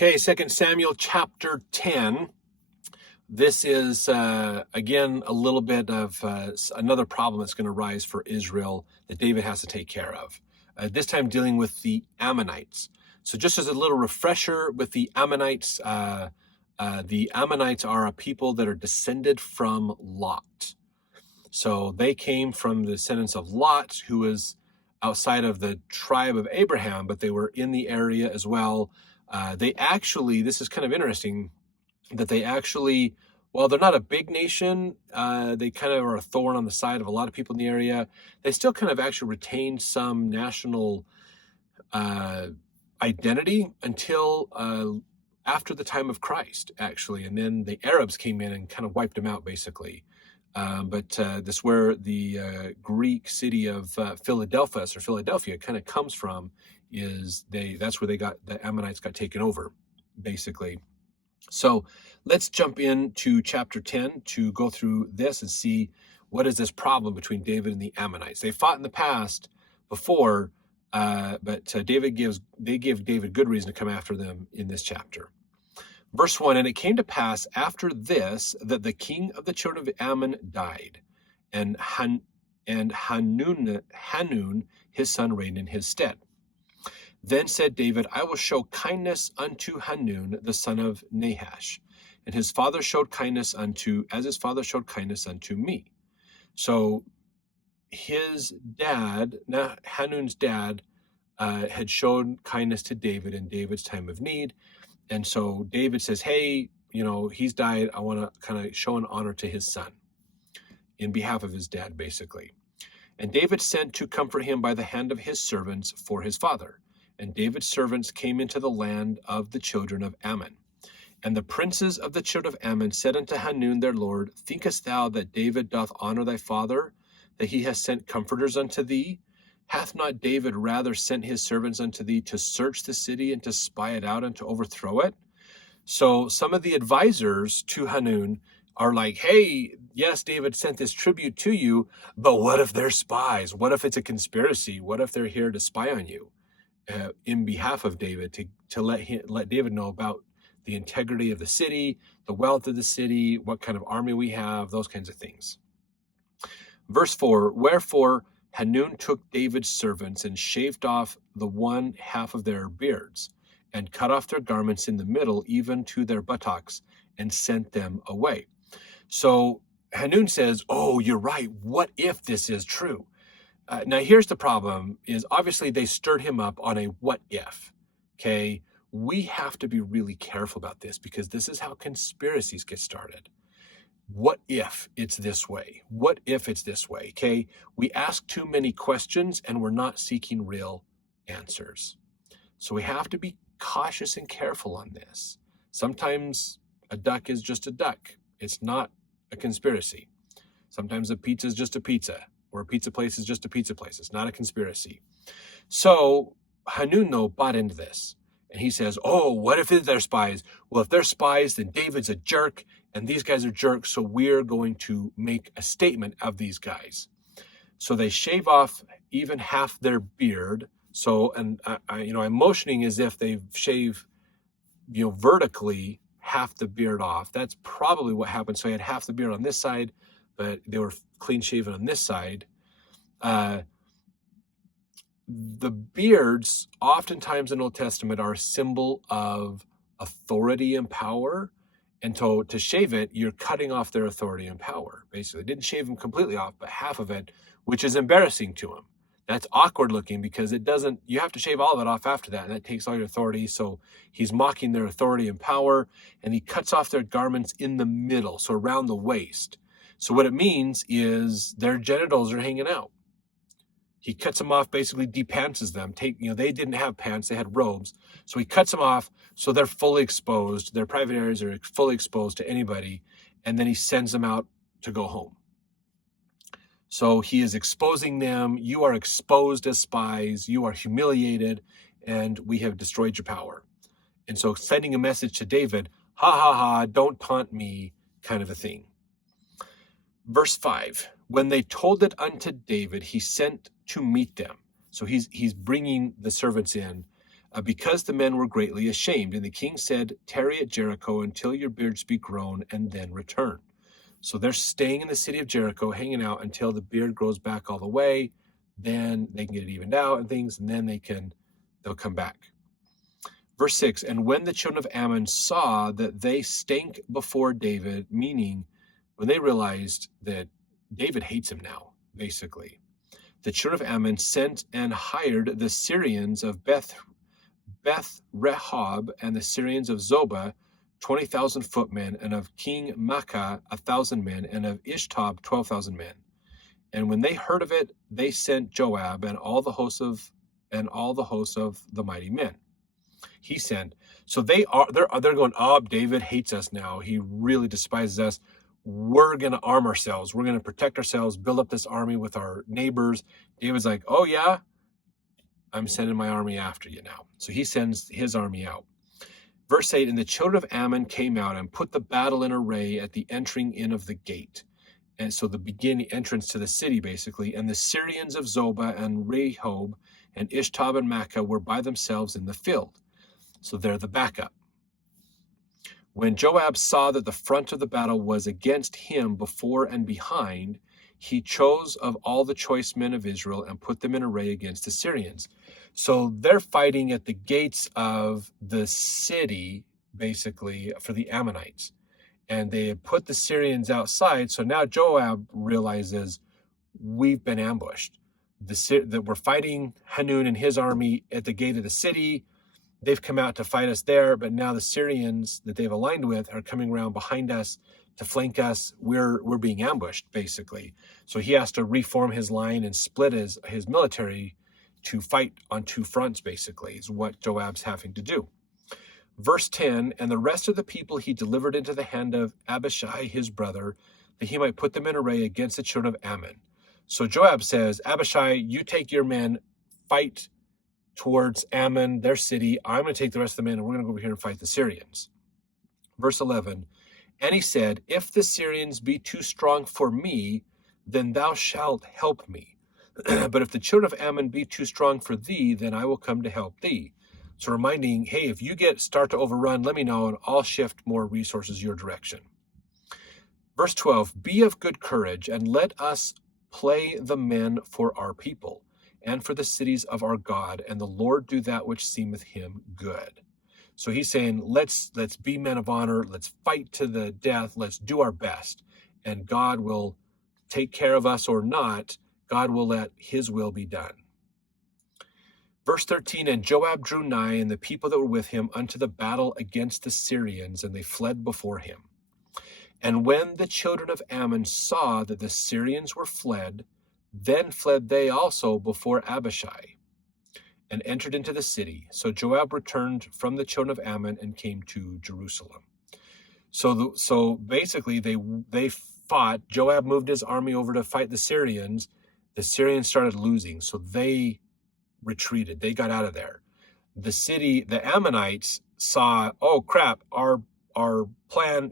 Okay, 2 Samuel chapter 10. This is, again, a little bit of another problem that's going to rise for Israel that David has to take care of. This time dealing with the Ammonites. So just as a little refresher with the Ammonites are a people that are descended from Lot. So they came from the descendants of Lot, who was outside of the tribe of Abraham, but they were in the area as well. This is kind of interesting, that they actually, while they're not a big nation, they kind of are a thorn on the side of a lot of people in the area. They still kind of actually retain some national identity until after the time of Christ, actually. And then the Arabs came in and kind of wiped them out, basically. But this where the Greek city of Philadelphia kind of comes from. That's where the Ammonites got taken over, basically. So let's jump into chapter 10 to go through this and see what is this problem between David and the Ammonites. They fought in the past before, but they give David good reason to come after them in this chapter. Verse 1, and it came to pass after this that the king of the children of Ammon died, and Hanun his son reigned in his stead. Then said David, I will show kindness unto Hanun the son of Nahash, and his father showed kindness as his father showed kindness unto me. So his dad, Hanun's dad, had shown kindness to David in David's time of need. And so David says, hey, he's died. I want to kind of show an honor to his son in behalf of his dad, basically. And David sent to comfort him by the hand of his servants for his father. And David's servants came into the land of the children of Ammon. And the princes of the children of Ammon said unto Hanun their lord, thinkest thou that David doth honor thy father, that he has sent comforters unto thee? Hath not David rather sent his servants unto thee to search the city and to spy it out and to overthrow it? So some of the advisors to Hanun are like, hey, yes, David sent this tribute to you, but what if they're spies? What if it's a conspiracy? What if they're here to spy on you in behalf of David, to let David know about the integrity of the city, the wealth of the city, what kind of army we have, those kinds of things. Verse 4, wherefore Hanun took David's servants and shaved off the one half of their beards, and cut off their garments in the middle, even to their buttocks, and sent them away. So Hanun says, oh, you're right. What if this is true? Now, here's the problem, is obviously they stirred him up on a what if, okay? We have to be really careful about this, because this is how conspiracies get started. What if it's this way? What if it's this way? Okay, we ask too many questions and we're not seeking real answers. So we have to be cautious and careful on this. Sometimes a duck is just a duck. It's not a conspiracy. Sometimes a pizza is just a pizza, or a pizza place is just a pizza place. It's not a conspiracy. So Hanun, though, bought into this. And he says, oh, what if they're spies? Well, if they're spies, then David's a jerk, and these guys are jerks, so we're going to make a statement of these guys. So they shave off even half their beard. So, and I'm motioning as if they shave, vertically half the beard off. That's probably what happened. So he had half the beard on this side, but they were clean shaven on this side. The beards, oftentimes in the Old Testament, are a symbol of authority and power. And to shave it, you're cutting off their authority and power. Basically, they didn't shave them completely off, but half of it, which is embarrassing to him. That's awkward looking, because you have to shave all of it off after that, and that takes all your authority. So he's mocking their authority and power, and he cuts off their garments in the middle, so around the waist. So what it means is their genitals are hanging out. He cuts them off, basically depantses them. They didn't have pants, they had robes. So he cuts them off so they're fully exposed. Their private areas are fully exposed to anybody. And then he sends them out to go home. So he is exposing them. You are exposed as spies. You are humiliated, and we have destroyed your power. And so sending a message to David, ha, ha, ha, don't taunt me, kind of a thing. Verse 5, when they told it unto David, he sent to meet them. So he's bringing the servants in. because the men were greatly ashamed. And the king said, tarry at Jericho until your beards be grown, and then return. So they're staying in the city of Jericho, hanging out until the beard grows back all the way. Then they can get it evened out and things, and then they'll come back. Verse 6, and when the children of Ammon saw that they stank before David, meaning when they realized that David hates him now, basically, the children of Ammon sent and hired the Syrians of Beth Rehob and the Syrians of Zobah, 20,000 footmen, and of King Maacah 1,000 men, and of Ishtob 12,000 men. And when they heard of it, they sent Joab and all the hosts of the mighty men. He sent. So they're going, oh, David hates us now. He really despises us. We're going to arm ourselves. We're going to protect ourselves, build up this army with our neighbors. David's like, oh yeah, I'm sending my army after you now. So he sends his army out. Verse 8, and the children of Ammon came out and put the battle in array at the entering in of the gate. And so the beginning entrance to the city, basically. And the Syrians of Zobah and Rehob and Ishtob and Maacah were by themselves in the field. So they're the backup. When Joab saw that the front of the battle was against him before and behind, he chose of all the choice men of Israel and put them in array against the Syrians. So they're fighting at the gates of the city, basically, for the Ammonites. And they had put the Syrians outside. So now Joab realizes we've been ambushed. That we're fighting Hanun and his army at the gate of the city. They've come out to fight us there, but now the Syrians that they've aligned with are coming around behind us to flank us. We're being ambushed, basically. So he has to reform his line and split his military to fight on two fronts, basically, is what Joab's having to do. Verse 10, and the rest of the people he delivered into the hand of Abishai, his brother, that he might put them in array against the children of Ammon. So Joab says, Abishai, you take your men, fight towards Ammon, their city. I'm going to take the rest of the men, and we're going to go over here and fight the Syrians. Verse 11, and he said, if the Syrians be too strong for me, then thou shalt help me. But if the children of Ammon be too strong for thee, then I will come to help thee. So reminding, hey, if you start to overrun, let me know, and I'll shift more resources your direction. Verse 12, be of good courage, and let us play the men for our people, and for the cities of our God, and the Lord do that which seemeth him good. So he's saying, let's be men of honor, let's fight to the death, let's do our best, and God will take care of us or not. God will let his will be done. Verse 13, and Joab drew nigh, and the people that were with him, unto the battle against the Syrians, and they fled before him. And when the children of Ammon saw that the Syrians were fled, then fled they also before Abishai, and entered into the city. So Joab returned from the children of Ammon and came to Jerusalem. So basically they fought. Joab moved his army over to fight the Syrians. The Syrians started losing, so they retreated. They got out of there. The Ammonites saw, oh crap, our plan,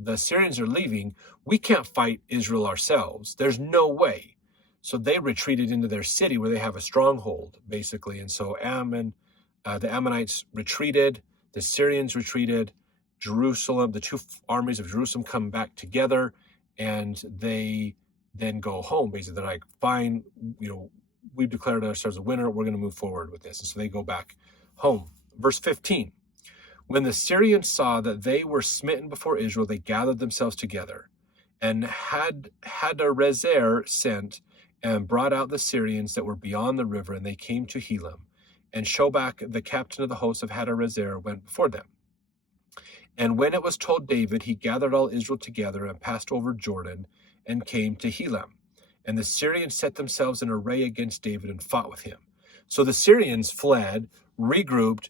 the Syrians are leaving. We can't fight Israel ourselves. There's no way. So they retreated into their city where they have a stronghold, basically. And so the Ammonites retreated, the Syrians retreated, Jerusalem, the two armies of Jerusalem come back together, and they then go home. Basically, they're like, fine, we've declared ourselves a winner. We're going to move forward with this. And so they go back home. Verse 15, when the Syrians saw that they were smitten before Israel, they gathered themselves together, and Hadarezer sent and brought out the Syrians that were beyond the river, and they came to Helam. And Shobach, the captain of the host of Hadarezer, went before them. And when it was told David, he gathered all Israel together and passed over Jordan and came to Helam. And the Syrians set themselves in array against David and fought with him. So the Syrians fled, regrouped,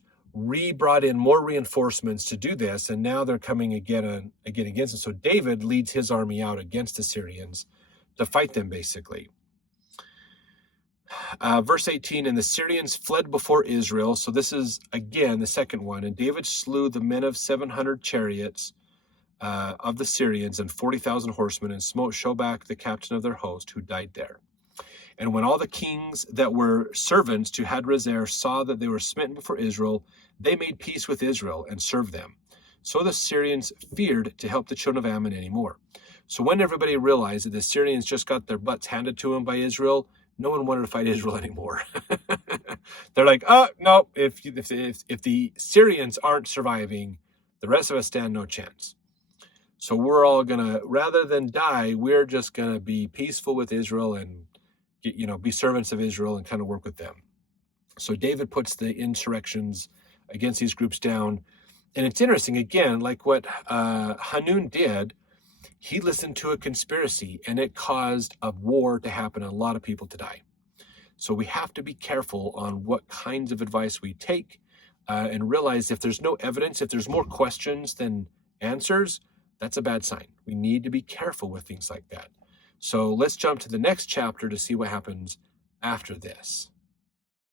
brought in more reinforcements to do this, and now they're coming again against them. So David leads his army out against the Syrians to fight them, basically. Verse 18, and the Syrians fled before Israel. So this is, again, the second one. And David slew the men of 700 chariots of the Syrians and 40,000 horsemen, and smote Shobach, the captain of their host, who died there. And when all the kings that were servants to Hadrezer saw that they were smitten before Israel, they made peace with Israel and served them. So the Syrians feared to help the children of Ammon anymore. So when everybody realized that the Syrians just got their butts handed to them by Israel, no one wanted to fight Israel anymore. They're like, oh, no, if the Syrians aren't surviving, the rest of us stand no chance. So we're all going to, rather than die, we're just going to be peaceful with Israel and, be servants of Israel and kind of work with them. So David puts the insurrections against these groups down. And it's interesting, again, like what Hanun did, he listened to a conspiracy and it caused a war to happen and a lot of people to die. So we have to be careful on what kinds of advice we take and realize if there's no evidence, if there's more questions than answers, that's a bad sign. We need to be careful with things like that. So let's jump to the next chapter to see what happens after this.